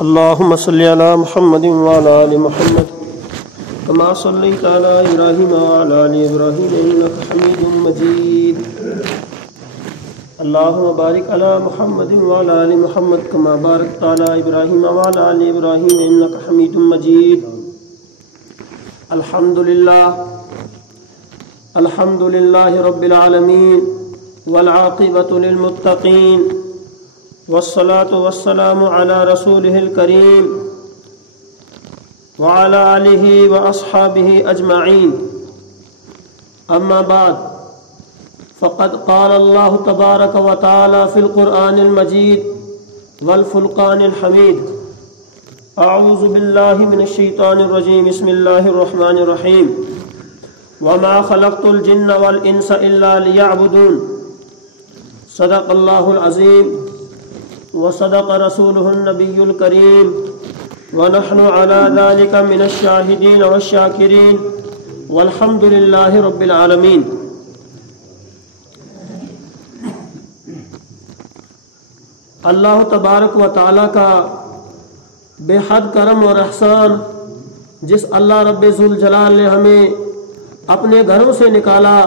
اللهم صل على محمد وعلى آل محمد كما صليت على إبراهيم وعلى آل إبراهيم إنك حميد مجيد. اللهم بارك على محمد وعلى آل محمد كما باركت على إبراهيم وعلى آل إبراهيم إنك حميد مجيد. الحمد لله رب العالمين والعاقبة للمتقين والصلاة والسلام على رسوله الكريم وعلى آله وأصحابه أجمعين. أما بعد، فقد قال الله تبارك وتعالى في القرآن المجيد والفرقان الحميد: أعوذ بالله من الشيطان الرجيم، بسم الله الرحمن الرحيم. وما خلقت الجن والإنس إلا ليعبدون. صدق الله العظيم وصدق رسوله النبي الكريم، ونحن على ذلك من الشاهدين والشاكرين، والحمد لله رب العالمين. اللہ تبارک و تعالیٰ کا بے حد کرم اور احسان، جس اللہ رب ذوالجلال نے ہمیں اپنے گھروں سے نکالا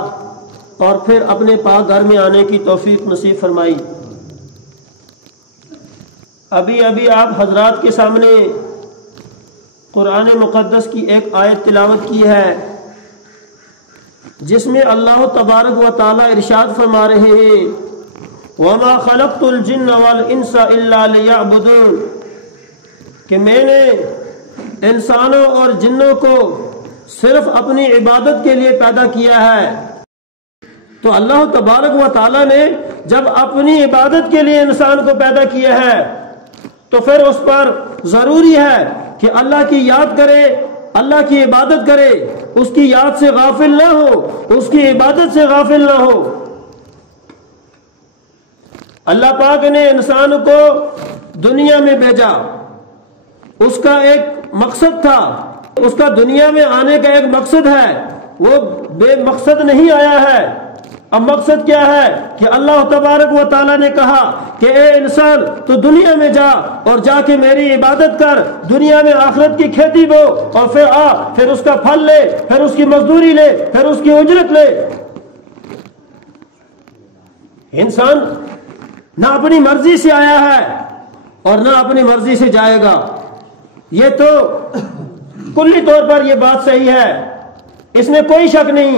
اور پھر اپنے پاک گھر میں آنے کی توفیق نصیب فرمائی. ابھی آپ حضرات کے سامنے قرآن مقدس کی ایک آیت تلاوت کی ہے، جس میں اللہ تبارک و تعالی ارشاد فرما رہے ہیں: وَمَا خَلَقْتُ الْجِنَّ وَالْإِنسَ إِلَّا لِيَعْبُدُونَ، کہ میں نے انسانوں اور جنوں کو صرف اپنی عبادت کے لیے پیدا کیا ہے. تو اللہ تبارک و تعالی نے جب اپنی عبادت کے لیے انسان کو پیدا کیا ہے تو پھر اس پر ضروری ہے کہ اللہ کی یاد کرے، اللہ کی عبادت کرے، اس کی یاد سے غافل نہ ہو، اس کی عبادت سے غافل نہ ہو. اللہ پاک نے انسان کو دنیا میں بھیجا، اس کا ایک مقصد تھا، اس کا دنیا میں آنے کا ایک مقصد ہے، وہ بے مقصد نہیں آیا ہے. اب مقصد کیا ہے کہ اللہ تبارک و تعالیٰ نے کہا کہ اے انسان تو دنیا میں جا اور جا کے میری عبادت کر، دنیا میں آخرت کی کھیتی بو اور پھر اس کا پھل لے، پھر اس کی مزدوری لے، پھر اس کی اجرت لے. انسان نہ اپنی مرضی سے آیا ہے اور نہ اپنی مرضی سے جائے گا. یہ تو کلی طور پر یہ بات صحیح ہے، اس میں کوئی شک نہیں.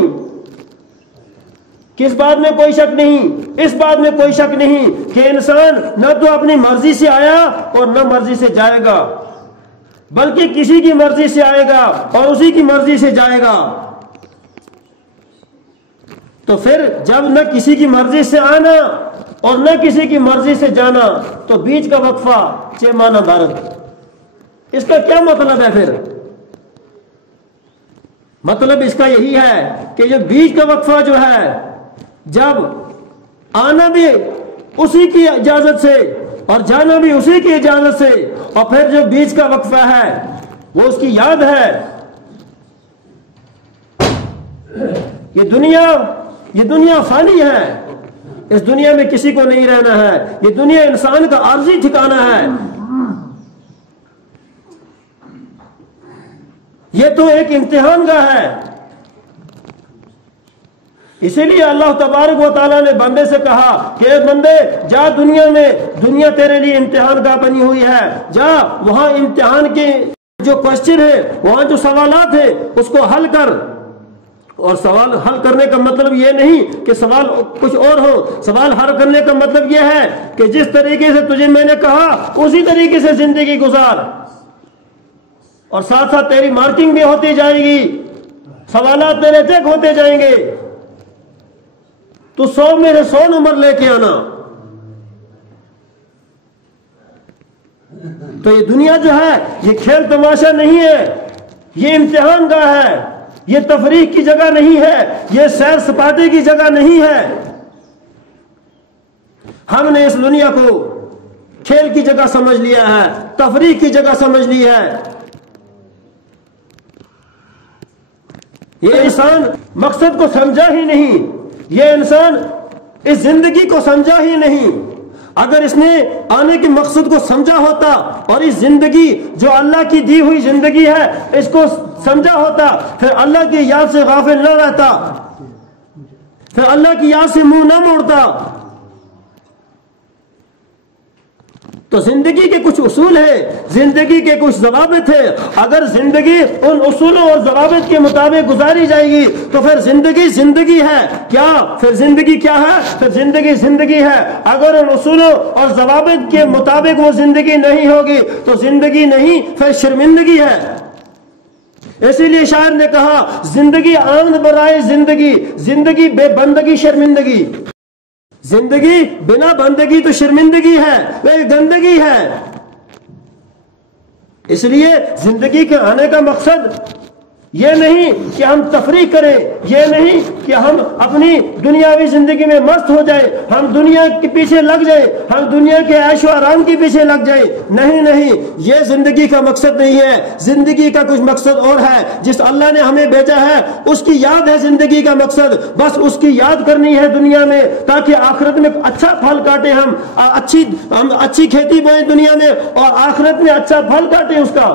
کس بات میں کوئی شک نہیں؟ اس بات میں کوئی شک نہیں کہ انسان نہ تو اپنی مرضی سے آیا اور نہ مرضی سے جائے گا، بلکہ کسی کی مرضی سے آئے گا اور اسی کی مرضی سے جائے گا. تو پھر جب نہ کسی کی مرضی سے آنا اور نہ کسی کی مرضی سے جانا، تو بیچ کا وقفہ چے مانا دارت، اس کا کیا مطلب ہے؟ پھر مطلب اس کا یہی ہے کہ یہ بیچ کا وقفہ جو ہے، جب آنا بھی اسی کی اجازت سے اور جانا بھی اسی کی اجازت سے، اور پھر جو بیچ کا وقفہ ہے وہ اس کی یاد ہے. یہ دنیا فانی ہے، اس دنیا میں کسی کو نہیں رہنا ہے. یہ دنیا انسان کا عارضی ٹھکانہ ہے. یہ تو ایک امتحان گاہ ہے. اسی لیے اللہ تبارک و تعالیٰ نے بندے سے کہا کہ اے بندے جا دنیا میں، دنیا تیرے لیے امتحان گاہ بنی ہوئی ہے، جا وہاں امتحان کے جو کوشچن ہے، وہاں جو سوالات ہیں اس کو حل کر. اور سوال حل کرنے کا مطلب یہ نہیں کہ سوال کچھ اور ہو. سوال حل کرنے کا مطلب یہ ہے کہ جس طریقے سے تجھے میں نے کہا اسی طریقے سے زندگی گزار، اور ساتھ ساتھ تیری مارکنگ بھی ہوتی جائے گی، سوالات تیرے چیک ہوتے جائیں گے. تو 100 میں سے 100 نمبر لے کے آنا. تو یہ دنیا جو ہے یہ کھیل تماشا نہیں ہے، یہ امتحان گاہ ہے، یہ تفریح کی جگہ نہیں ہے، یہ سیر سپاٹے کی جگہ نہیں ہے. ہم نے اس دنیا کو کھیل کی جگہ سمجھ لیا ہے، تفریح کی جگہ سمجھ لی ہے. یہ انسان مقصد کو سمجھا ہی نہیں، یہ انسان اس زندگی کو سمجھا ہی نہیں. اگر اس نے آنے کے مقصد کو سمجھا ہوتا اور اس زندگی جو اللہ کی دی ہوئی زندگی ہے اس کو سمجھا ہوتا، پھر اللہ کی یاد سے غافل نہ رہتا، پھر اللہ کی یاد سے منہ نہ موڑتا۔ تو زندگی کے کچھ اصول ہیں، زندگی کے کچھ ضوابط ہیں، اگر زندگی ان اصولوں اور ضوابط کے مطابق گزاری جائے گی تو پھر زندگی زندگی ہے۔ کیا پھر زندگی کیا ہے؟ پھر زندگی زندگی ہے۔ اگر ان اصولوں اور ضوابط کے مطابق وہ زندگی نہیں ہوگی تو زندگی نہیں، پھر شرمندگی ہے۔ اسی لیے شاعر نے کہا زندگی آمد برائے زندگی، زندگی بے بندگی شرمندگی، زندگی بنا بندگی تو شرمندگی ہے، وہ گندگی ہے۔ اس لیے زندگی کے آنے کا مقصد یہ نہیں کہ ہم تفریح کریں، یہ نہیں کہ ہم اپنی دنیاوی زندگی میں مست ہو جائیں، ہم دنیا کے پیچھے لگ جائیں، ہم دنیا کے عیش و آرام کے پیچھے لگ جائیں۔ نہیں نہیں، یہ زندگی کا مقصد نہیں ہے۔ زندگی کا کچھ مقصد اور ہے، جس اللہ نے ہمیں بھیجا ہے اس کی یاد ہے زندگی کا مقصد، بس اس کی یاد کرنی ہے دنیا میں، تاکہ آخرت میں اچھا پھل کاٹیں، ہم اچھی کھیتی بوئیں دنیا میں اور آخرت میں اچھا پھل کاٹیں اس کا۔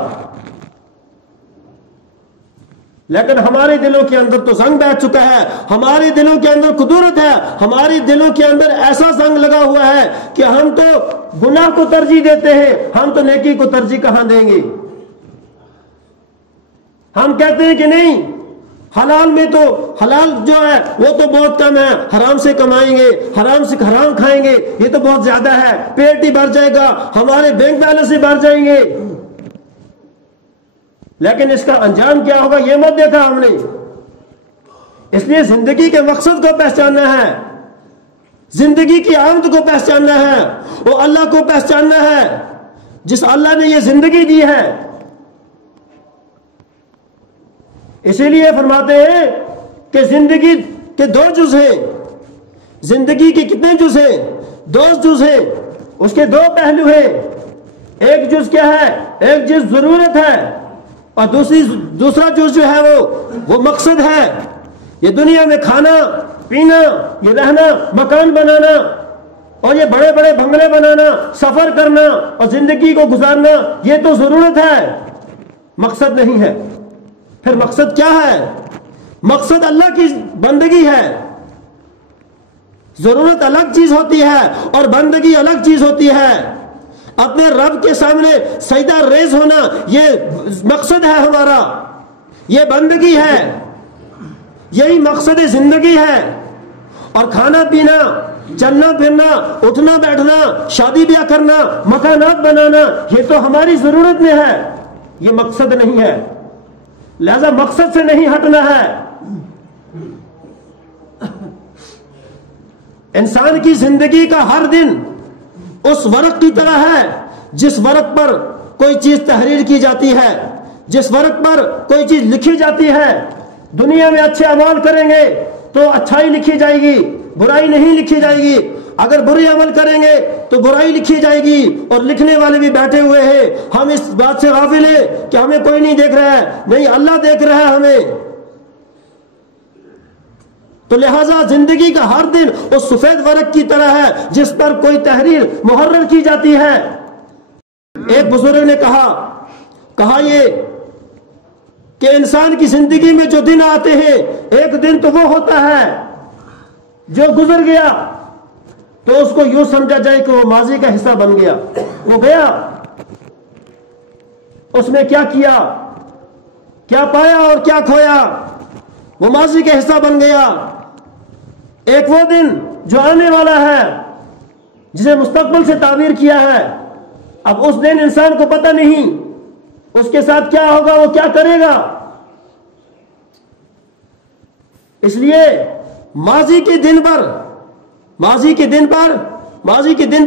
لیکن ہمارے دلوں کے اندر تو زنگ بیٹھ چکا ہے، ہمارے دلوں کے اندر قدرت ہے، ہمارے دلوں کے اندر ایسا زنگ لگا ہوا ہے کہ ہم تو گناہ کو ترجیح دیتے ہیں، ہم تو نیکی کو ترجیح کہاں دیں گے؟ ہم کہتے ہیں کہ نہیں، حلال میں تو حلال جو ہے وہ تو بہت کم ہے، حرام سے کمائیں گے، حرام سے حرام کھائیں گے، یہ تو بہت زیادہ ہے، پیٹ ہی بھر جائے گا، ہمارے بینک بیلنس سے بھر جائیں گے۔ لیکن اس کا انجام کیا ہوگا یہ مت دیکھا ہم نے۔ اس لیے زندگی کے مقصد کو پہچاننا ہے، زندگی کی آمد کو پہچاننا ہے، وہ اللہ کو پہچاننا ہے جس اللہ نے یہ زندگی دی ہے۔ اسی لیے فرماتے ہیں کہ زندگی کے دو جز ہیں، زندگی کے کتنے جز ہیں؟ دو جز ہیں، اس کے دو پہلو ہیں۔ ایک جز کیا ہے؟ ایک جز ضرورت ہے، اور دوسرا جز جو ہے وہ مقصد ہے۔ یہ دنیا میں کھانا پینا، یہ رہنا، مکان بنانا اور یہ بڑے بڑے بنگلے بنانا، سفر کرنا اور زندگی کو گزارنا، یہ تو ضرورت ہے، مقصد نہیں ہے۔ پھر مقصد کیا ہے؟ مقصد اللہ کی بندگی ہے۔ ضرورت الگ چیز ہوتی ہے اور بندگی الگ چیز ہوتی ہے۔ اپنے رب کے سامنے سجدہ ریز ہونا یہ مقصد ہے ہمارا، یہ بندگی ہے، یہی مقصد زندگی ہے۔ اور کھانا پینا، چلنا پھرنا، اٹھنا بیٹھنا، شادی بیاہ کرنا، مکانات بنانا، یہ تو ہماری ضرورت میں ہے، یہ مقصد نہیں ہے۔ لہذا مقصد سے نہیں ہٹنا ہے۔ انسان کی زندگی کا ہر دن اس ورق کی طرح ہے جس ورق پر کوئی چیز تحریر کی جاتی ہے، جس ورق پر کوئی چیز لکھی جاتی ہے۔ دنیا میں اچھے اعمال کریں گے تو اچھائی لکھی جائے گی، برائی نہیں لکھی جائے گی۔ اگر برے عمل کریں گے تو برائی لکھی جائے گی، اور لکھنے والے بھی بیٹھے ہوئے ہیں۔ ہم اس بات سے غافل ہیں کہ ہمیں کوئی نہیں دیکھ رہا ہے، نہیں، اللہ دیکھ رہا ہے ہمیں۔ تو لہذا زندگی کا ہر دن اس سفید ورق کی طرح ہے جس پر کوئی تحریر محرر کی جاتی ہے۔ ایک بزرگ نے کہا یہ کہ انسان کی زندگی میں جو دن آتے ہیں، ایک دن تو وہ ہوتا ہے جو گزر گیا تو اس کو یوں سمجھا جائے کہ وہ ماضی کا حصہ بن گیا، وہ گیا، اس نے کیا کیا، کیا پایا اور کیا کھویا، وہ ماضی کا حصہ بن گیا۔ ایک وہ دن جو آنے والا ہے جسے مستقبل سے تعبیر کیا ہے، اب اس دن انسان کو پتہ نہیں اس کے ساتھ کیا ہوگا، وہ کیا کرے گا۔ اس لیے ماضی کے دن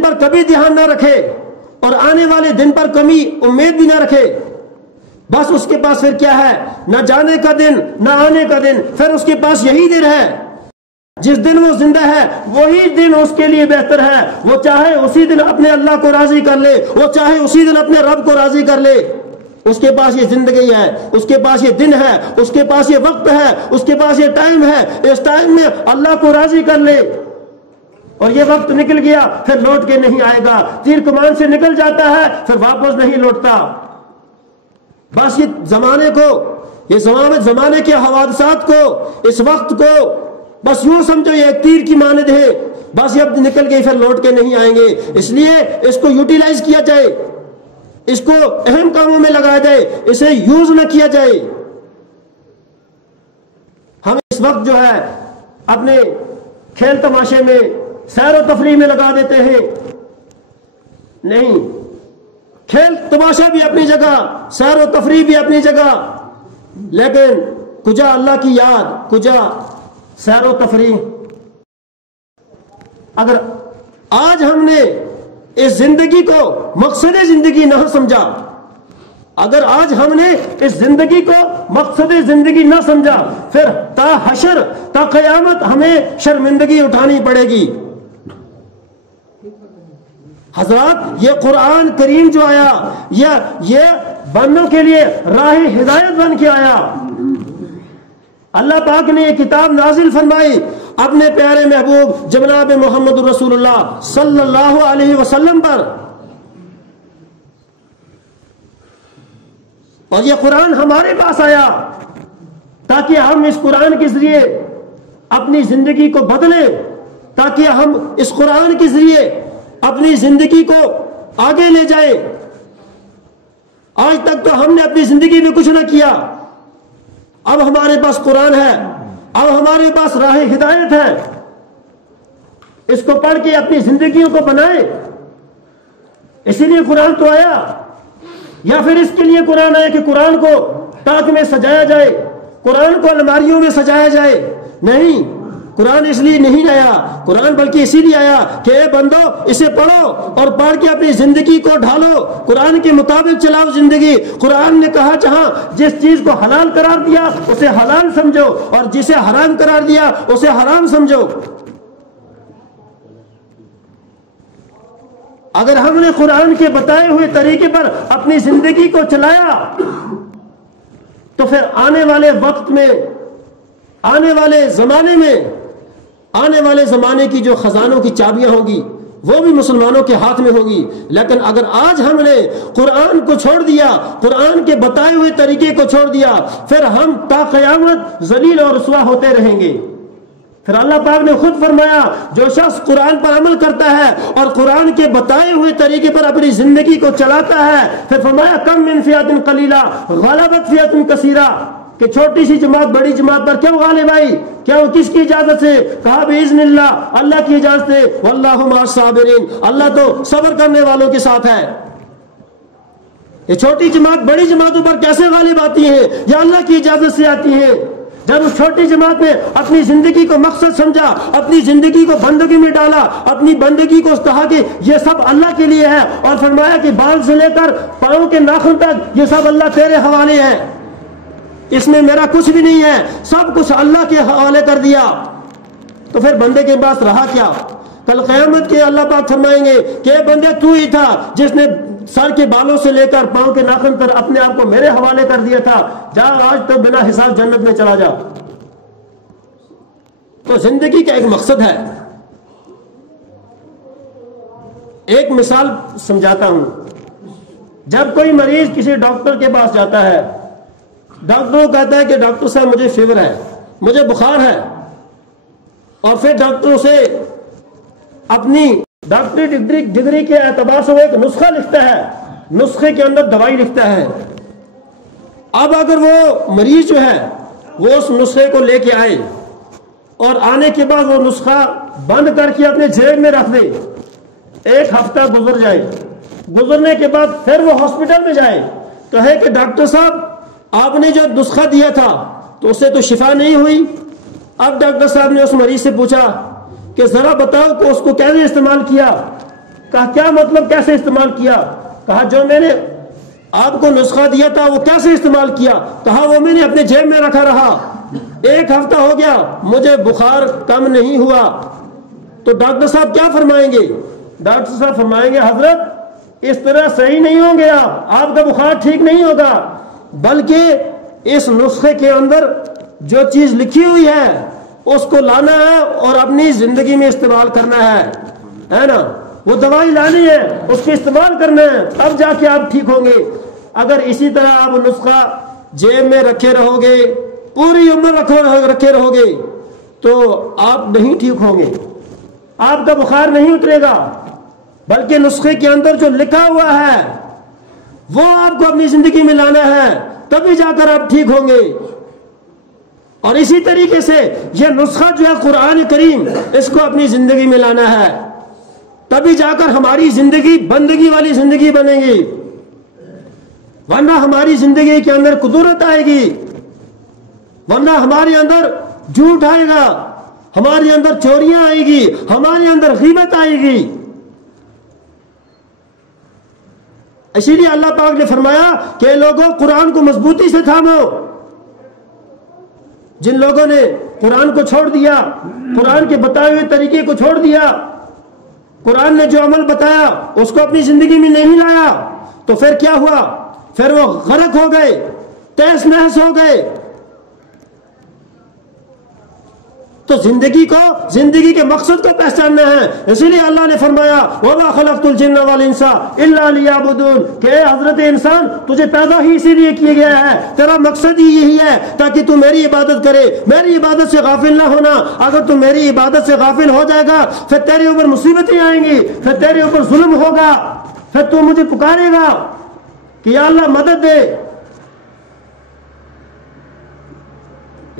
پر کبھی دھیان نہ رکھے اور آنے والے دن پر کمی امید بھی نہ رکھے۔ بس اس کے پاس پھر کیا ہے؟ نہ جانے کا دن نہ آنے کا دن، پھر اس کے پاس یہی دن ہے۔ جس دن وہ زندہ ہے وہی دن اس کے لیے بہتر ہے، وہ چاہے اسی دن اپنے اللہ کو راضی کر لے، وہ چاہے اسی دن اپنے رب کو راضی کر لے۔ اس کے پاس یہ زندگی ہے، اس کے پاس یہ دن ہے، اس کے پاس یہ وقت ہے، اس کے پاس یہ ٹائم ہے، اس ٹائم میں اللہ کو راضی کر لے۔ اور یہ وقت نکل گیا پھر لوٹ کے نہیں آئے گا، تیر کمان سے نکل جاتا ہے پھر واپس نہیں لوٹتا۔ بس یہ زمانے کو، یہ زمانے کے حوادثات کو، اس وقت کو بس یوں سمجھو یہ ایک تیر کی مانند ہے، بس یہ اب نکل گئی پھر لوٹ کے نہیں آئیں گے۔ اس لیے اس کو یوٹیلائز کیا جائے، اس کو اہم کاموں میں لگایا جائے، اسے یوز نہ کیا جائے۔ ہم اس وقت جو ہے اپنے کھیل تماشے میں، سیر و تفریح میں لگا دیتے ہیں۔ نہیں، کھیل تماشا بھی اپنی جگہ، سیر و تفریح بھی اپنی جگہ، لیکن کجا اللہ کی یاد، کجا سیر و تفریح۔ اگر آج ہم نے اس زندگی کو مقصد زندگی نہ سمجھا، اگر آج ہم نے اس زندگی کو مقصد زندگی نہ سمجھا، پھر تا حشر، تا قیامت ہمیں شرمندگی اٹھانی پڑے گی۔ حضرات، یہ قرآن کریم جو آیا یہ بندوں کے لیے راہ ہدایت بن کے آیا۔ اللہ پاک نے یہ کتاب نازل فرمائی اپنے پیارے محبوب جناب محمد رسول اللہ صلی اللہ علیہ وسلم پر، اور یہ قرآن ہمارے پاس آیا تاکہ ہم اس قرآن کے ذریعے اپنی زندگی کو بدلیں، تاکہ ہم اس قرآن کے ذریعے اپنی زندگی کو آگے لے جائیں۔ آج تک تو ہم نے اپنی زندگی میں کچھ نہ کیا، اب ہمارے پاس قرآن ہے، اب ہمارے پاس راہ ہدایت ہے، اس کو پڑھ کے اپنی زندگیوں کو بنائیں۔ اسی لیے قرآن تو آیا، یا پھر اس کے لیے قرآن آیا کہ قرآن کو تاک میں سجایا جائے، قرآن کو الماریوں میں سجایا جائے؟ نہیں، قرآن اس لیے نہیں آیا، قرآن بلکہ اسی لیے آیا کہ اے بندو اسے پڑھو اور پڑھ کے اپنی زندگی کو ڈھالو، قرآن کے مطابق چلاؤ زندگی۔ قرآن نے کہا جہاں جس چیز کو حلال قرار دیا اسے حلال سمجھو، اور جسے حرام قرار دیا اسے حرام سمجھو۔ اگر ہم نے قرآن کے بتائے ہوئے طریقے پر اپنی زندگی کو چلایا تو پھر آنے والے وقت میں، آنے والے زمانے میں، آنے والے زمانے کی جو خزانوں کی چابیاں ہوں گی وہ بھی مسلمانوں کے ہاتھ میں ہوگی۔ لیکن اگر آج ہم نے قرآن کو چھوڑ دیا، قرآن کے بتائے ہوئے طریقے کو چھوڑ دیا، پھر ہم تا قیامت ذلیل اور رسوا ہوتے رہیں گے۔ پھر اللہ پاک نے خود فرمایا جو شخص قرآن پر عمل کرتا ہے اور قرآن کے بتائے ہوئے طریقے پر اپنی زندگی کو چلاتا ہے، پھر فرمایا کم من فئۃ قلیلہ غلبت فئۃ کثیرہ، کہ چھوٹی سی جماعت بڑی جماعت پر کیوں غالب آئی؟ کیا وہ کس کی اجازت سے؟ کہا باذن اللہ، اللہ کی اجازت سے۔ واللہ مع الصابرین، اللہ تو صبر کرنے والوں کے ساتھ ہے۔ یہ چھوٹی جماعت بڑی جماعتوں پر کیسے غالب آتی ہیں؟ یا اللہ کی اجازت سے آتی ہیں۔ جب اس چھوٹی جماعت نے اپنی زندگی کو مقصد سمجھا، اپنی زندگی کو بندگی میں ڈالا، اپنی بندگی کو کہا کہ یہ سب اللہ کے لیے ہے، اور فرمایا کہ بال سے لے کر پاؤں کے ناخن تک یہ سب اللہ تیرے حوالے ہے، اس میں میرا کچھ بھی نہیں ہے، سب کچھ اللہ کے حوالے کر دیا، تو پھر بندے کے پاس رہا کیا؟ کل قیامت کے اللہ پاک فرمائیں گے کہ اے بندے تو ہی تھا جس نے سر کے بالوں سے لے کر پاؤں کے ناخن تک اپنے آپ کو میرے حوالے کر دیا تھا، جا آج تو بنا حساب جنت میں چلا جا۔ تو زندگی کا ایک مقصد ہے۔ ایک مثال سمجھاتا ہوں۔ جب کوئی مریض کسی ڈاکٹر کے پاس جاتا ہے، ڈاکٹر کو کہتا ہے کہ ڈاکٹر صاحب مجھے فیور ہے، مجھے بخار ہے، اور پھر ڈاکٹر اسے اپنی ڈاکٹری ڈگری کے اعتبار سے وہ ایک نسخہ لکھتا ہے، نسخے کے اندر دوائی لکھتا ہے۔ اب اگر وہ مریض جو ہے وہ اس نسخے کو لے کے آئے اور آنے کے بعد وہ نسخہ بند کر کے اپنے جیب میں رکھ دے، ایک ہفتہ گزر جائے، گزرنے کے بعد پھر وہ ہاسپٹل میں جائے، کہے کہ ڈاکٹر صاحب آپ نے جو نسخہ دیا تھا تو اس سے تو شفا نہیں ہوئی۔ اب ڈاکٹر صاحب نے اس مریض سے پوچھا کہ ذرا بتاؤ کہ اس کو کیسے استعمال کیا؟ کہا کیا مطلب کیسے استعمال کیا؟ کہا جو میں نے آپ کو نسخہ دیا تھا وہ کیسے استعمال کیا؟ کہا وہ میں نے اپنے جیب میں رکھا رہا، ایک ہفتہ ہو گیا مجھے بخار کم نہیں ہوا۔ تو ڈاکٹر صاحب کیا فرمائیں گے؟ ڈاکٹر صاحب فرمائیں گے حضرت اس طرح صحیح نہیں ہوں گے، آپ کا بخار ٹھیک نہیں ہوگا، بلکہ اس نسخے کے اندر جو چیز لکھی ہوئی ہے اس کو لانا ہے اور اپنی زندگی میں استعمال کرنا ہے نا. وہ دوائی لانی ہے، اس کو استعمال کرنا ہے، تب جا کے آپ ٹھیک ہوں گے. اگر اسی طرح آپ نسخہ جیب میں رکھے رہو گے، پوری عمر رکھے رہو گے، تو آپ نہیں ٹھیک ہوں گے، آپ کا بخار نہیں اترے گا. بلکہ نسخے کے اندر جو لکھا ہوا ہے وہ آپ کو اپنی زندگی میں لانا ہے، تبھی جا کر آپ ٹھیک ہوں گے. اور اسی طریقے سے یہ نسخہ جو ہے قرآن کریم، اس کو اپنی زندگی میں لانا ہے، تبھی جا کر ہماری زندگی بندگی والی زندگی بنے گی. ورنہ ہماری زندگی کے اندر قدرت آئے گی، ورنہ ہمارے اندر جھوٹ آئے گا، ہمارے اندر چوریاں آئے گی، ہمارے اندر غیبت آئے گی. اسی لیے اللہ پاک نے فرمایا کہ لوگوں قرآن کو مضبوطی سے تھامو. جن لوگوں نے قرآن کو چھوڑ دیا، قرآن کے بتائے ہوئے طریقے کو چھوڑ دیا، قرآن نے جو عمل بتایا اس کو اپنی زندگی میں نہیں لایا، تو پھر کیا ہوا؟ پھر وہ غرق ہو گئے، تہس نہس ہو گئے. تو زندگی کے مقصد کو پہچاننا ہے. اسی لیے اللہ نے فرمایا وَمَا خَلَقْتُ الْجِنَّ وَالْإِنسَ إِلَّا لِيَعْبُدُونَ کہ اے حضرت انسان، تجھے پیدا ہی اسی لیے کیا گیا ہے، تیرا مقصد ہی یہی ہے تاکہ تو میری عبادت کرے، میری عبادت سے غافل نہ ہونا. اگر تو میری عبادت سے غافل ہو جائے گا پھر تیرے اوپر مصیبتیں آئیں گی، پھر تیرے اوپر ظلم ہوگا، پھر تو مجھے پکارے گا کہ یا اللہ مدد دے.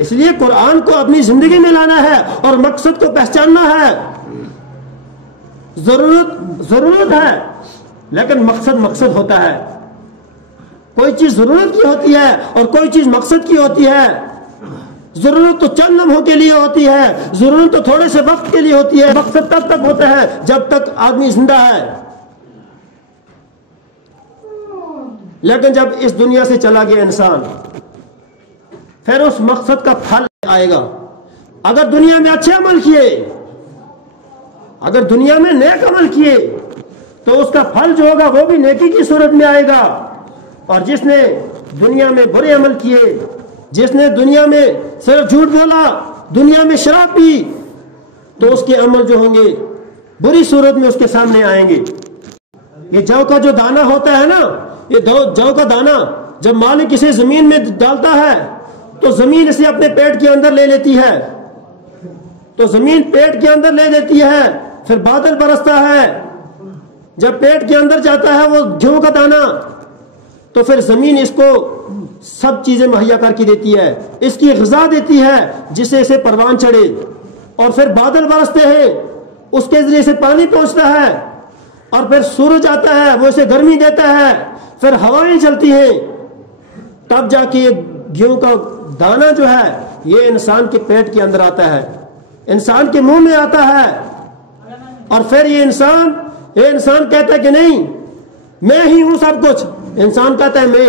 اس لیے قرآن کو اپنی زندگی میں لانا ہے اور مقصد کو پہچاننا ہے. ضرورت ہے لیکن مقصد ہوتا ہے. کوئی چیز ضرورت کی ہوتی ہے اور کوئی چیز مقصد کی ہوتی ہے. ضرورت تو چند لمحوں کے لیے ہوتی ہے، ضرورت تو تھوڑے سے وقت کے لیے ہوتی ہے، مقصد تب تک ہوتا ہے جب تک آدمی زندہ ہے. لیکن جب اس دنیا سے چلا گیا انسان، پھر اس مقصد کا پھل آئے گا. اگر دنیا میں اچھے عمل کیے، اگر دنیا میں نیک عمل کیے، تو اس کا پھل جو ہوگا وہ بھی نیکی کی صورت میں آئے گا. اور جس نے دنیا میں برے عمل کیے، جس نے دنیا میں صرف جھوٹ بولا، دنیا میں شراب پی، تو اس کے عمل جو ہوں گے بری صورت میں اس کے سامنے آئیں گے. یہ جو کا جو دانہ ہوتا ہے نا، یہ جو کا دانہ جب مالک اسے زمین میں ڈالتا ہے تو زمین اسے اپنے پیٹ کے اندر لے لیتی ہے، تو زمین پیٹ کے اندر لے لیتی ہے، پھر بادل برستا ہے. جب پیٹ کے اندر جاتا ہے وہ گیہوں کا دانہ، تو پھر زمین اس کو سب چیزیں مہیا کر کے دیتی ہے، اس کی غذا دیتی ہے جس سے اسے پروان چڑھے. اور پھر بادل برستے ہیں، اس کے ذریعے سے پانی پہنچتا ہے، اور پھر سورج آتا ہے، وہ اسے گرمی دیتا ہے، پھر ہوائیں چلتی ہیں، تب جا کے یہ گیہوں کا دانہ جو ہے یہ انسان کے پیٹ کے اندر آتا ہے، انسان کے منہ میں آتا ہے. اور پھر یہ انسان کہتا ہے کہ نہیں میں ہی ہوں سب کچھ. انسان کہتا ہے میں.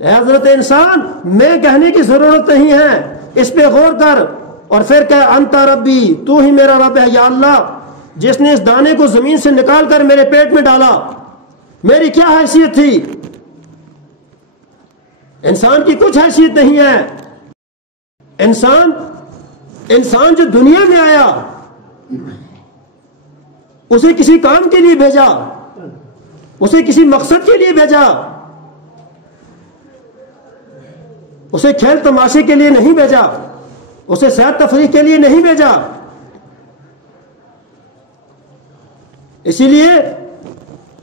اے حضرت انسان، میں کہنے کی ضرورت نہیں ہے، اس پہ غور کر. اور پھر کہ انت ربی، تو ہی میرا رب ہے یا اللہ، جس نے اس دانے کو زمین سے نکال کر میرے پیٹ میں ڈالا. میری کیا حیثیت تھی؟ انسان کی کچھ حیثیت نہیں ہے. انسان جو دنیا میں آیا، اسے کسی کام کے لیے بھیجا، اسے کسی مقصد کے لیے بھیجا، اسے کھیل تماشے کے لیے نہیں بھیجا، اسے سیر تفریح کے لیے نہیں بھیجا. اسی لیے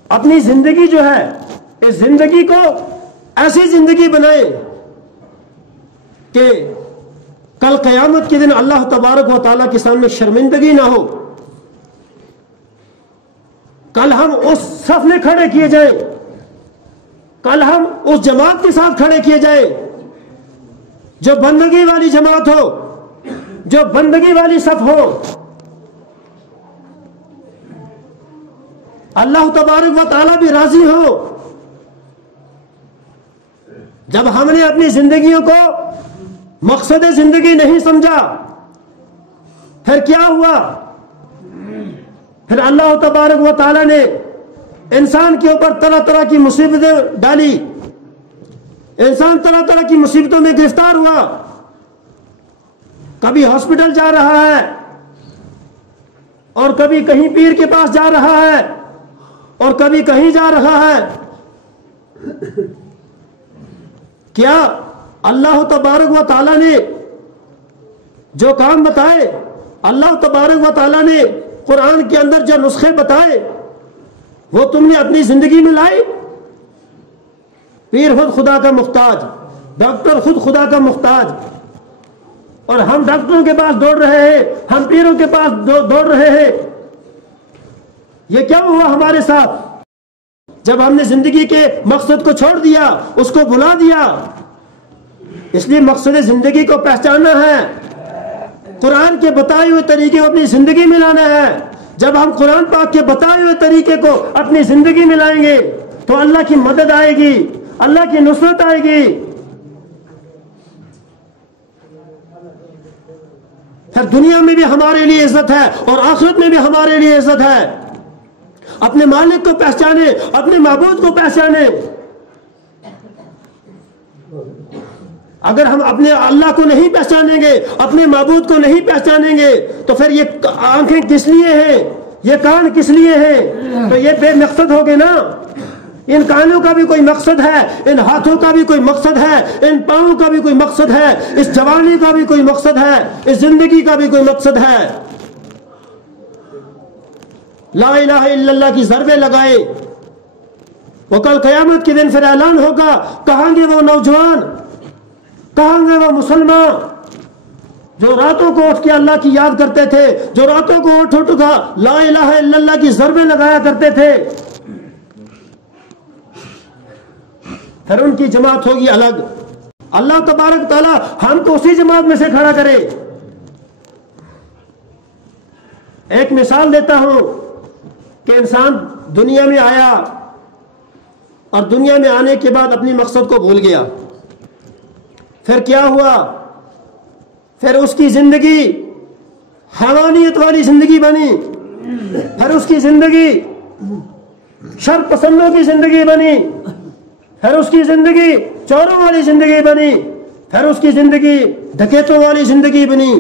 اپنی زندگی جو ہے، اس زندگی کو ایسی زندگی بنائے کہ کل قیامت کے دن اللہ تبارک و تعالیٰ کے سامنے شرمندگی نہ ہو. کل ہم اس صف میں کھڑے کیے جائیں، کل ہم اس جماعت کے ساتھ کھڑے کیے جائیں جو بندگی والی جماعت ہو، جو بندگی والی صف ہو. اللہ تبارک و تعالیٰ بھی راضی ہو. جب ہم نے اپنی زندگیوں کو مقصد زندگی نہیں سمجھا، پھر کیا ہوا؟ پھر اللہ تبارک و تعالیٰ نے انسان کے اوپر طرح طرح کی مصیبتیں ڈالی، انسان طرح طرح کی مصیبتوں میں گرفتار ہوا. کبھی ہاسپٹل جا رہا ہے اور کبھی کہیں پیر کے پاس جا رہا ہے اور کبھی کہیں جا رہا ہے۔ کیا اللہ تبارک و تعالیٰ نے جو کام بتائے، اللہ تبارک و تعالیٰ نے قرآن کے اندر جو نسخے بتائے، وہ تم نے اپنی زندگی میں لائے؟ پیر خود خدا کا محتاج، ڈاکٹر خود خدا کا محتاج، اور ہم ڈاکٹروں کے پاس دوڑ رہے ہیں، ہم پیروں کے پاس دوڑ رہے ہیں۔ یہ کیا ہوا ہمارے ساتھ جب ہم نے زندگی کے مقصد کو چھوڑ دیا، اس کو بھلا دیا؟ اس لیے مقصد زندگی کو پہچاننا ہے، قرآن کے بتائے ہوئے طریقے کو اپنی زندگی میں لانا ہے۔ جب ہم قرآن پاک کے بتائے ہوئے طریقے کو اپنی زندگی میں لائیں گے تو اللہ کی مدد آئے گی، اللہ کی نصرت آئے گی۔ پھر دنیا میں بھی ہمارے لیے عزت ہے اور آخرت میں بھی ہمارے لیے عزت ہے۔ اپنے مالک کو پہچانے، اپنے معبود کو پہچانے۔ اگر ہم اپنے اللہ کو نہیں پہچانیں گے، اپنے معبود کو نہیں پہچانیں گے، تو پھر یہ آنکھیں کس لیے ہیں، یہ کان کس لیے ہیں؟ تو یہ بے مقصد ہوگے نا۔ ان کانوں کا بھی کوئی مقصد ہے، ان ہاتھوں کا بھی کوئی مقصد ہے، ان پاؤں کا بھی کوئی مقصد ہے، اس جوانی کا بھی کوئی مقصد ہے، اس زندگی کا بھی کوئی مقصد ہے۔ لا الہ الا اللہ کی ضربیں لگائے، وہ کل قیامت کے دن پھر اعلان ہوگا، کہاں گے وہ نوجوان، کہاں گے وہ مسلمان جو راتوں کو اٹھ کے اللہ کی یاد کرتے تھے، جو راتوں کو اٹھ کا لا الہ الا اللہ کی ضربیں لگایا کرتے تھے؟ پھر ان کی جماعت ہوگی الگ۔ اللہ تبارک تعالیٰ ہم کو اسی جماعت میں سے کھڑا کرے۔ ایک مثال دیتا ہوں کہ انسان دنیا میں آیا اور دنیا میں آنے کے بعد اپنی مقصد کو بھول گیا، پھر کیا ہوا؟ پھر اس کی زندگی حیوانیت والی زندگی بنی، پھر اس کی زندگی شر پسندوں کی زندگی بنی، پھر اس کی زندگی چوروں والی زندگی بنی، پھر اس کی زندگی ڈکیتوں والی زندگی بنی۔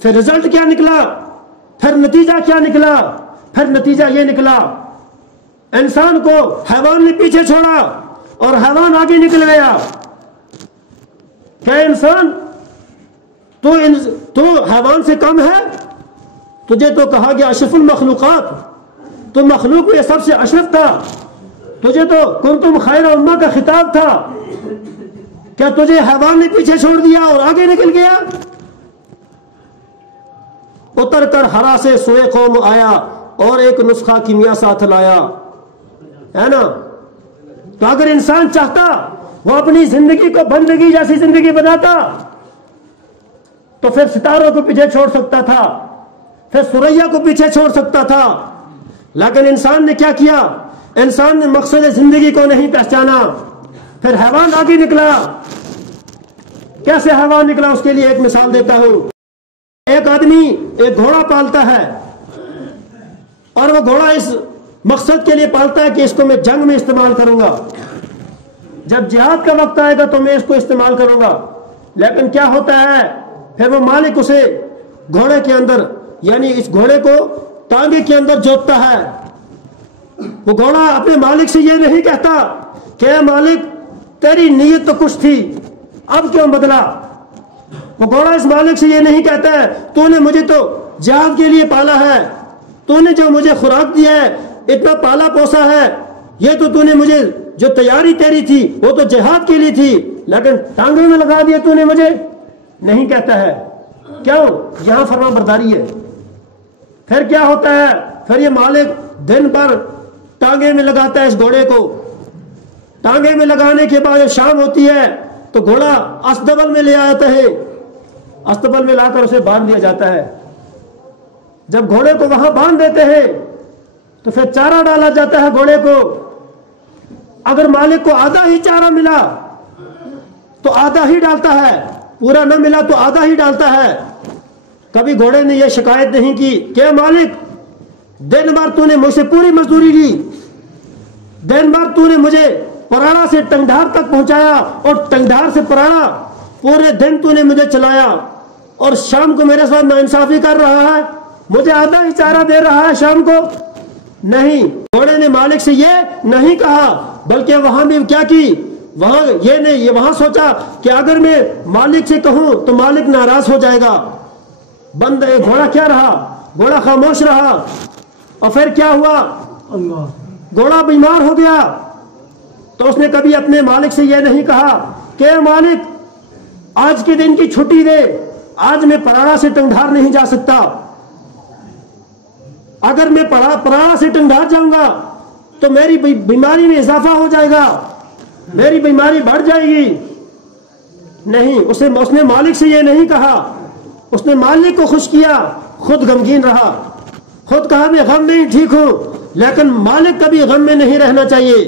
پھر رزلٹ کیا نکلا؟ پھر نتیجہ کیا نکلا؟ پھر نتیجہ یہ نکلا انسان کو حیوان نے پیچھے چھوڑا اور حیوان آگے نکل گیا۔ کیا انسان تو حیوان سے کم ہے؟ تجھے تو کہا گیا اشرف المخلوقات، تو مخلوق میں سب سے اشرف تھا، تجھے تو کنتم خیر امہ کا خطاب تھا۔ کیا تجھے حیوان نے پیچھے چھوڑ دیا اور آگے نکل گیا؟ اتر کر ہرا سے سوئے قوم آیا اور ایک نسخہ کیمیا ساتھ لایا، ہے نا؟ تو اگر انسان چاہتا وہ اپنی زندگی کو بندگی جیسی زندگی بناتا تو پھر ستاروں کو پیچھے چھوڑ سکتا تھا، پھر سوریا کو پیچھے چھوڑ سکتا تھا، لیکن انسان نے کیا کیا؟ انسان نے مقصد زندگی کو نہیں پہچانا، پھر حیوان آگے نکلا۔ کیسے حیوان نکلا؟ اس کے لیے ایک مثال دیتا ہوں۔ ایک آدمی ایک گھوڑا پالتا ہے اور وہ گھوڑا اس مقصد کے لیے پالتا ہے کہ اس کو میں جنگ میں استعمال کروں گا، جب جہاد کا وقت آئے گا تو میں اس کو استعمال کروں گا۔ لیکن کیا ہوتا ہے؟ پھر وہ مالک اسے گھوڑے کے اندر، یعنی اس گھوڑے کو ٹانگے کے اندر جوتتا ہے۔ وہ گھوڑا اپنے مالک سے یہ نہیں کہتا کہ اے مالک تیری نیت تو کچھ تھی، اب کیوں بدلا؟ وہ گھوڑا اس مالک سے یہ نہیں کہتا ہے تو نے مجھے تو جہاد کے لیے پالا ہے، تو نے جو مجھے خوراک دیا ہے، اتنا پالا پوسا ہے، یہ تو نے مجھے جو تیاری تیری تھی وہ تو جہاد کے لیے تھی، لیکن ٹانگوں میں لگا دیا تو نے مجھے، نہیں کہتا ہے۔ کیوں؟ یہاں فرما برداری ہے۔ پھر کیا ہوتا ہے؟ پھر یہ مالک دن بھر ٹانگے میں لگاتا ہے اس گھوڑے کو، ٹانگے میں لگانے کے بعد شام ہوتی ہے تو گھوڑا استبل میں لے آتا ہے، استبل میں لا کر اسے باندھ دیا جاتا ہے۔ جب گھوڑے کو وہاں باندھ دیتے ہیں تو پھر چارہ ڈالا جاتا ہے گھوڑے کو۔ اگر مالک کو آدھا ہی چارہ ملا تو آدھا ہی ڈالتا ہے، پورا نہ ملا تو آدھا ہی ڈالتا ہے۔ کبھی گھوڑے نے یہ شکایت نہیں کی کہ مالک دن بھر تو نے مجھ سے پوری مزدوری لی، دن بھر تو نے مجھے پرانا سے ٹنگڈھار تک پہنچایا اور ٹنگڈھار سے پرانا پورے دن تو نے مجھے چلایا، اور شام کو میرے ساتھ ناانصافی کر رہا ہے، مجھے آدھا ہی چارہ دے رہا ہے شام کو؟ نہیں، گھوڑے نے مالک سے یہ نہیں کہا، بلکہ وہاں بھی کیا کی، وہاں یہ نہیں، یہ وہاں سوچا کہ اگر میں مالک سے کہوں تو مالک ناراض ہو جائے گا۔ گھوڑا کیا رہا؟ گھوڑا خاموش رہا۔ اور پھر کیا ہوا؟ گھوڑا بیمار ہو گیا تو اس نے کبھی اپنے مالک سے یہ نہیں کہا کہ اے مالک آج کے دن کی چھٹی دے، آج میں پراڑا سے ٹنگڈھار نہیں جا سکتا، اگر میں پراڑا سے ٹنگڈھار جاؤں گا تو میری بیماری میں اضافہ ہو جائے گا، میری بیماری بڑھ جائے گی۔ نہیں، اس نے مالک سے یہ نہیں کہا، اس نے مالک کو خوش کیا، خود غمگین رہا، خود کہا میں غم میں ہی ٹھیک ہوں، لیکن مالک کبھی غم میں نہیں رہنا چاہیے۔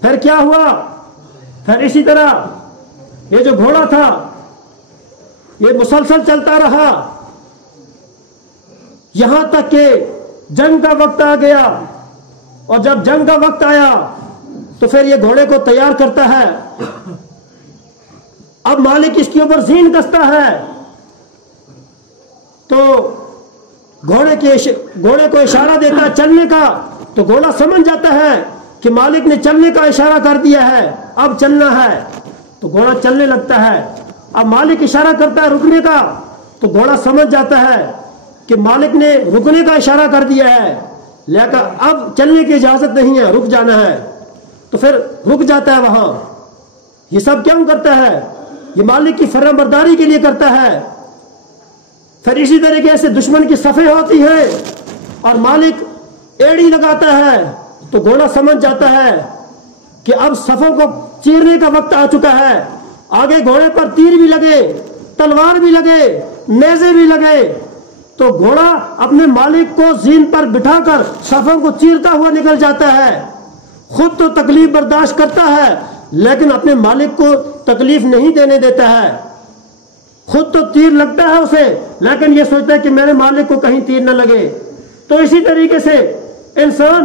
پھر کیا ہوا؟ پھر اسی طرح یہ جو گھوڑا تھا یہ مسلسل چلتا رہا، یہاں تک کہ جنگ کا وقت آ گیا، اور جب جنگ کا وقت آیا تو پھر یہ گھوڑے کو تیار کرتا ہے۔ اب مالک اس کے اوپر زین کستا ہے تو گھوڑے کو اشارہ دیتا ہے چلنے کا، تو گھوڑا سمجھ جاتا ہے کہ مالک نے چلنے کا اشارہ کر دیا ہے، اب چلنا ہے، تو گھوڑا چلنے لگتا ہے۔ اب مالک اشارہ کرتا ہے رکنے کا، تو گھوڑا سمجھ جاتا ہے کہ مالک نے رکنے کا اشارہ کر دیا ہے، لیکن اب چلنے کی اجازت نہیں ہے، رک جانا ہے، تو پھر رک جاتا ہے وہاں۔ یہ سب کیوں کرتا ہے؟ یہ مالک کی فرمان برداری کے لیے کرتا ہے۔ پھر اسی طریقے سے دشمن کی صفیں ہوتی ہیں اور مالک ایڑی لگاتا ہے تو گھوڑا سمجھ جاتا ہے کہ اب صفوں کو چیرنے کا وقت آ چکا ہے، آگے گھوڑے پر تیر بھی لگے، تلوار بھی لگے، نیزے بھی لگے، تو گھوڑا اپنے مالک کو زین پر بٹھا کر صفوں کو چیرتا ہوا نکل جاتا ہے۔ خود تو تکلیف برداشت کرتا ہے لیکن اپنے مالک کو تکلیف نہیں دینے دیتا ہے۔ خود تو تیر لگتا ہے اسے لیکن یہ سوچتا ہے کہ میرے مالک کو کہیں تیر نہ لگے۔ تو اسی طریقے سے انسان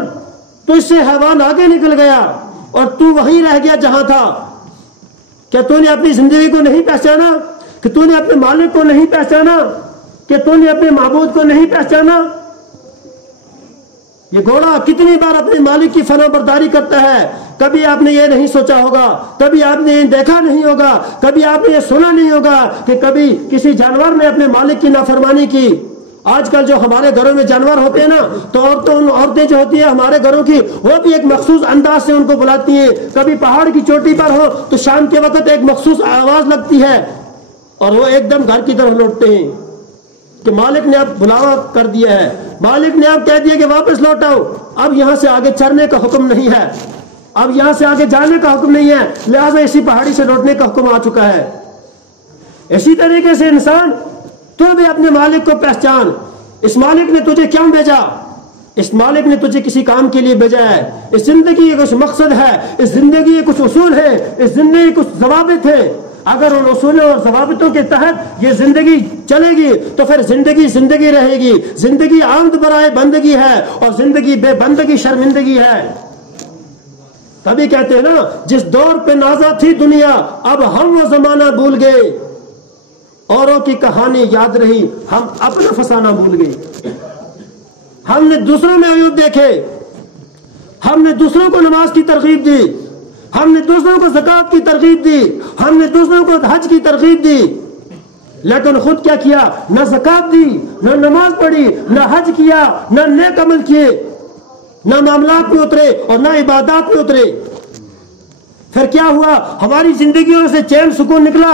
تو اس سے حیوان آگے نکل گیا اور تو وہیں رہ گیا جہاں تھا۔ کیا تو نے اپنی زندگی کو نہیں پہچانا؟ کہ تو نے اپنے مالک کو نہیں پہچانا؟ کہ تو نے اپنے معبود کو نہیں پہچانا؟ یہ گھوڑا کتنی بار اپنے مالک کی فرمان برداری کرتا ہے، کبھی آپ نے یہ نہیں سوچا ہوگا، کبھی آپ نے یہ دیکھا نہیں ہوگا، کبھی آپ نے یہ سنا نہیں ہوگا کہ کبھی کسی جانور نے اپنے مالک کی نافرمانی کی۔ آج کل جو ہمارے گھروں میں جانور ہوتے ہیں نا، تو عورتیں جو ہوتی ہیں ہمارے گھروں کی، وہ بھی ایک مخصوص انداز سے ان کو بلاتی ہیں۔ کبھی پہاڑ کی چوٹی پر ہو تو شام کے وقت ایک مخصوص آواز لگتی ہے اور وہ ایک دم گھر کی طرف لوٹتے ہیں کہ مالک نے اب بلاوا کر دیا ہے، مالک نے اب کہہ دیا کہ واپس لوٹ آؤ، اب یہاں سے آگے چڑھنے کا حکم نہیں ہے، اب یہاں سے آگے جانے کا حکم نہیں ہے، لہٰذا اسی پہاڑی سے لوٹنے کا حکم آ چکا ہے۔ اسی طریقے سے انسان تو بھی اپنے مالک کو پہچان، اس مالک نے تجھے کیوں بھیجا؟ اس مالک نے تجھے کسی کام کے لیے بھیجا ہے، اس زندگی کا کچھ مقصد ہے، اس زندگی کے کچھ اصول ہے، اس زندگی کے کچھ ضوابط ہیں۔ اگر ان اصولوں اور ضوابطوں کے تحت یہ زندگی چلے گی تو پھر زندگی رہے گی۔ زندگی آمد برائے بندگی ہے اور زندگی بے بندگی شرمندگی ہے۔ تبھی کہتے ہیں نا، جس دور پہ نازا تھی دنیا اب ہم وہ زمانہ بھول گئے، اوروں کی کہانی یاد رہی ہم اپنا فسانہ بھول گئے۔ ہم نے دوسروں میں عیوب دیکھے، ہم نے دوسروں کو نماز کی ترغیب دی، ہم نے دوسروں کو زکوٰۃ کی ترغیب دی، ہم نے دوسروں کو حج کی ترغیب دی، لیکن خود کیا کیا؟ نہ زکوٰۃ دی، نہ نماز پڑھی، نہ حج کیا، نہ نیک عمل کیے، نہ معاملات میں اترے اور نہ عبادات میں اترے۔ پھر کیا ہوا؟ ہماری زندگیوں سے چین سکون نکلا۔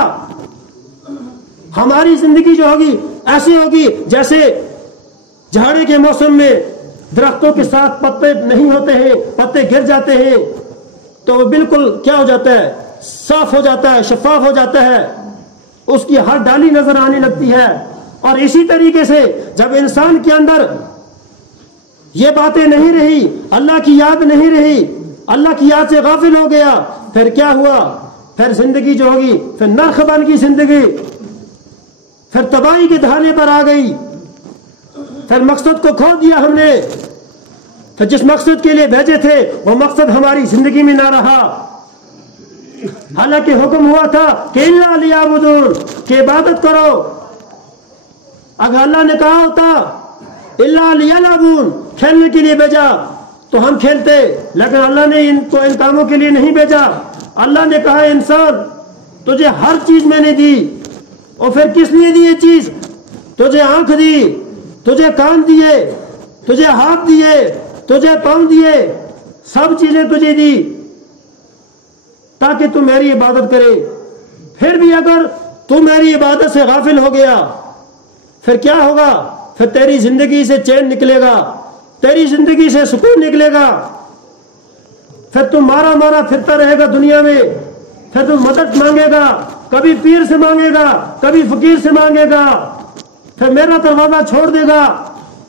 ہماری زندگی جو ہوگی ایسی ہوگی جیسے جھاڑی کے موسم میں درختوں کے ساتھ پتے نہیں ہوتے ہیں، پتے گر جاتے ہیں تو وہ بالکل کیا ہو جاتا ہے؟ صاف ہو جاتا ہے، شفاف ہو جاتا ہے، اس کی ہر ڈالی نظر آنے لگتی ہے۔ اور اسی طریقے سے جب انسان کے اندر یہ باتیں نہیں رہی، اللہ کی یاد نہیں رہی، اللہ کی یاد سے غافل ہو گیا، پھر کیا ہوا؟ پھر زندگی جو ہوگی پھر نرخ بن کی زندگی، پھر تباہی کے دہانے پر آ گئی، پھر مقصد کو کھو دیا ہم نے، پھر جس مقصد کے لیے بھیجے تھے وہ مقصد ہماری زندگی میں نہ رہا۔ حالانکہ حکم ہوا تھا کہ الا لیعبدون، کہ عبادت کرو۔ اگر اللہ نے کہا ہوتا الا لیلعبون، کھیلنے کے لیے بھیجا تو ہم کھیلتے، لیکن اللہ نے ان کو ان کاموں کے لیے نہیں بھیجا۔ اللہ نے کہا انسان تجھے ہر چیز میں نے دی، اور پھر کس لیے دی یہ چیز؟ تجھے آنکھ دی، تجھے کان دیے، تجھے ہاتھ دیے، تجھے پاؤں دیے، سب چیزیں تجھے دی تاکہ تو میری عبادت کرے۔ پھر بھی اگر تو میری عبادت سے غافل ہو گیا پھر کیا ہوگا؟ پھر تیری زندگی سے چین نکلے گا، تیری زندگی سے سکون نکلے گا، پھر تم مارا مارا پھرتا رہے گا دنیا میں، پھر تم مدد مانگے گا، کبھی پیر سے مانگے گا، کبھی فقیر سے مانگے گا، پھر میرا دروازہ چھوڑ دے گا،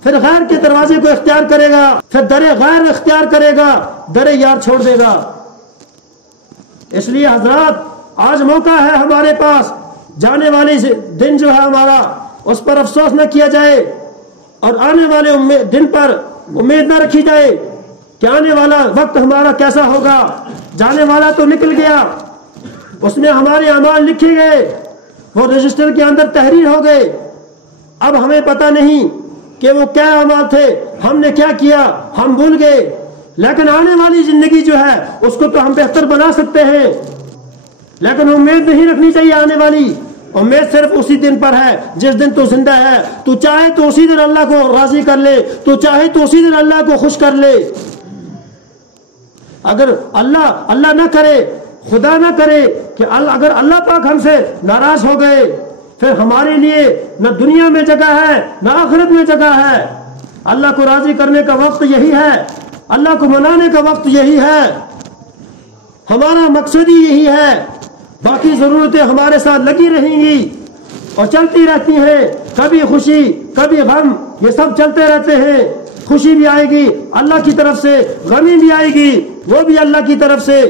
پھر غیر کے دروازے کو اختیار کرے گا، پھر در غیر اختیار کرے گا، در یار چھوڑ دے گا۔ اس لیے حضرات آج موقع ہے ہمارے پاس، جانے والے دن جو ہے ہمارا اس پر افسوس نہ کیا جائے، اور آنے والے دن پر امید نہ رکھی جائے کہ آنے والا وقت ہمارا کیسا ہوگا۔ جانے والا تو نکل گیا، اس میں ہمارے اعمال لکھے گئے، وہ رجسٹر کے اندر تحریر ہو گئے۔ اب ہمیں پتہ نہیں کہ وہ کیا اعمال تھے، ہم نے کیا کیا، ہم بھول گئے، لیکن آنے والی زندگی جو ہے اس کو تو ہم بہتر بنا سکتے ہیں۔ لیکن امید نہیں رکھنی چاہیے آنے والی، امید صرف اسی دن پر ہے جس دن تو زندہ ہے۔ تو چاہے تو اسی دن اللہ کو راضی کر لے، تو چاہے تو اسی دن اللہ کو خوش کر لے۔ اگر اللہ نہ کرے، خدا نہ کرے کہ اگر اللہ پاک ہم سے ناراض ہو گئے، پھر ہمارے لیے نہ دنیا میں جگہ ہے نہ آخرت میں جگہ ہے۔ اللہ کو راضی کرنے کا وقت یہی ہے، اللہ کو منانے کا وقت یہی ہے، ہمارا مقصد ہی یہی ہے۔ باقی ضرورتیں ہمارے ساتھ لگی رہیں گی اور چلتی رہتی ہیں، کبھی خوشی کبھی غم، یہ سب چلتے رہتے ہیں۔ خوشی بھی آئے گی اللہ کی طرف سے، غمی بھی آئے گی وہ بھی اللہ کی طرف سے۔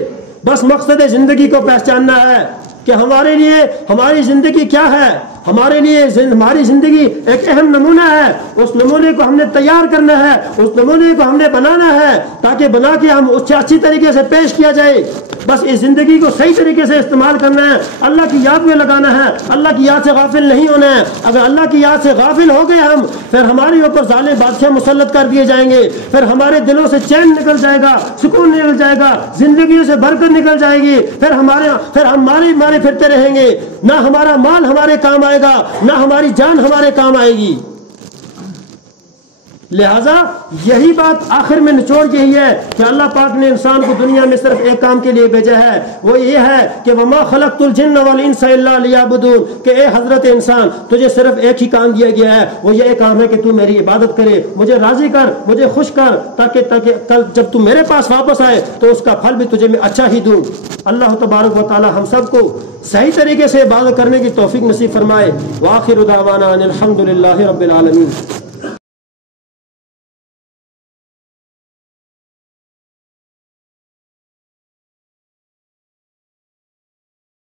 بس مقصد زندگی کو پہچاننا ہے کہ ہمارے لیے ہماری زندگی کیا ہے۔ ہمارے لیے ہماری زندگی ایک اہم نمونہ ہے، اس نمونے کو ہم نے تیار کرنا ہے، اس نمونے کو ہم نے بنانا ہے تاکہ بنا کے ہم اس سے اچھی طریقے سے پیش کیا جائے۔ بس اس زندگی کو صحیح طریقے سے استعمال کرنا ہے، اللہ کی یاد میں لگانا ہے، اللہ کی یاد سے غافل نہیں ہونا ہے۔ اگر اللہ کی یاد سے غافل ہو گئے ہم، پھر ہمارے اوپر ظالم بادشاہ مسلط کر دیے جائیں گے، پھر ہمارے دلوں سے چین نکل جائے گا، سکون نکل جائے گا، زندگیوں سے برکت نکل جائے گی، پھر ہم مارے پھرتے رہیں گے، نہ ہمارا مال ہمارے کام آئے گا، نہ ہماری جان ہمارے کام آئے گی۔ لہذا یہی بات آخر میں نچوڑ یہی ہے کہ اللہ پاک نے انسان کو دنیا میں صرف ایک کام کے لیے بھیجا ہے، وہ یہ ہے کہ وما خلقت الجن والانس الا لیعبدون، کہ اے حضرت انسان تجھے صرف ایک ہی کام دیا گیا ہے، وہ یہ کام ہے کہ تو میری عبادت کرے، مجھے راضی کر، مجھے خوش کر، تاکہ کل جب تو میرے پاس واپس آئے تو اس کا پھل بھی تجھے میں اچھا ہی دوں۔ اللہ تبارک و تعالی ہم سب کو صحیح طریقے سے عبادت کرنے کی توفیق نصیب فرمائے۔ وآخر دعوانا ان الحمد للہ رب العالمین۔